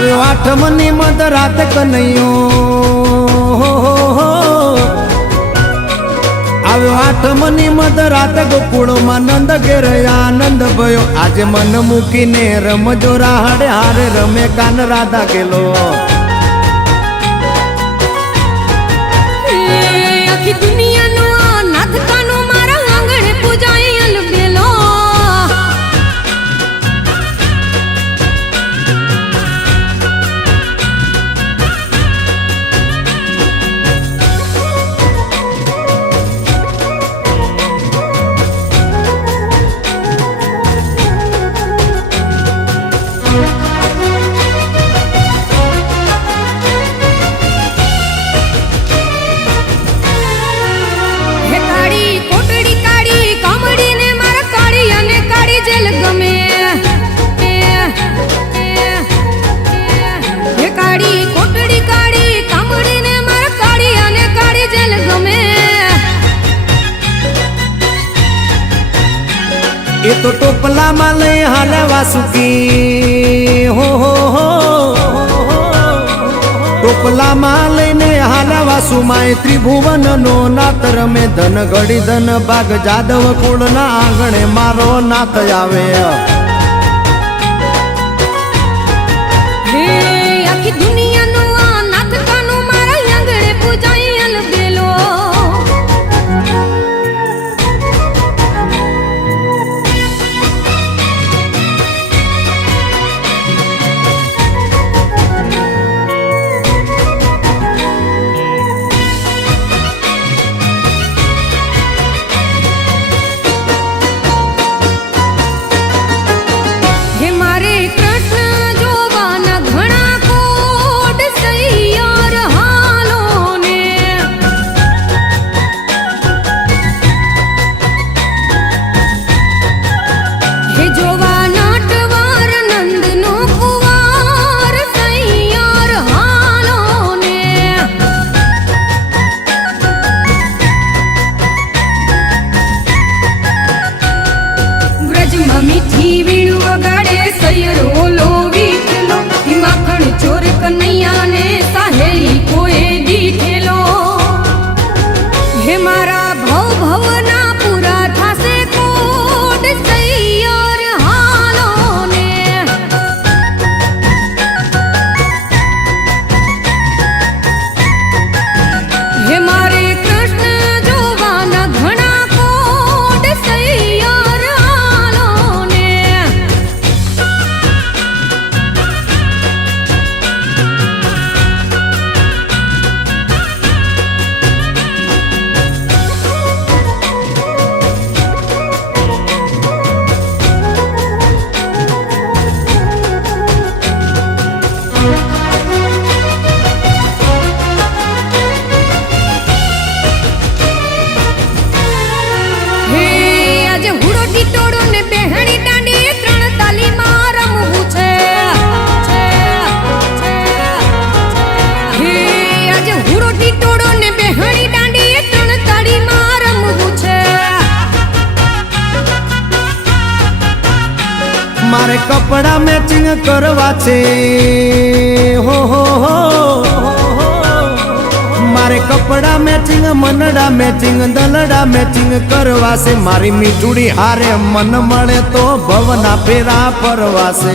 આવ્યો આઠમની મધ રાત કનૈયો, આવ્યો આઠમની મધ રાત ગોકુળમાં નંદ ઘેર આનંદ ભયો, આજે મન મૂકીને રમજો રાહડે હારે રમે કાન રાધા કેલો। આખી દુનિયાનો નાથ કાનો મારા આંગણે પૂજાય અલબેલો। એ તો ટોપલામાં લઈ હાલે વાસુકી, હો ટોપલામાં લઈને હાલે વાસુમાં ત્રિભુવનનો નાથ રમે, ધન ઘડી ધન ભાગ જાદવ કુળના આંગણે મારો નાથ આવે। આખી દુનિયાનો નાથ કાનો મારા આંગણે પૂજાય અલબેલો। મીઠી વીણુ વગાડે સૈયરો લો વીઠલો, માખણ ચોર કનૈયા ને સાહેલી કોએ દીઠેલો। હે મારા ભવ ભવના પૂરા થાશે કોડ સૈયર હાલો ને। હે મારે કૃષ્ણ જોવાના ઘણા કોડ સૈયર હાલો ને। મારે કપડા મેચિંગ કરવા છે, હો મારે કપડા મેચિંગ મનડા મેચિંગ દલડા મેચિંગ કરવા છે, મારી મીઠુડી હારે મન મળે તો ભવના ફેરા ફરવા છે।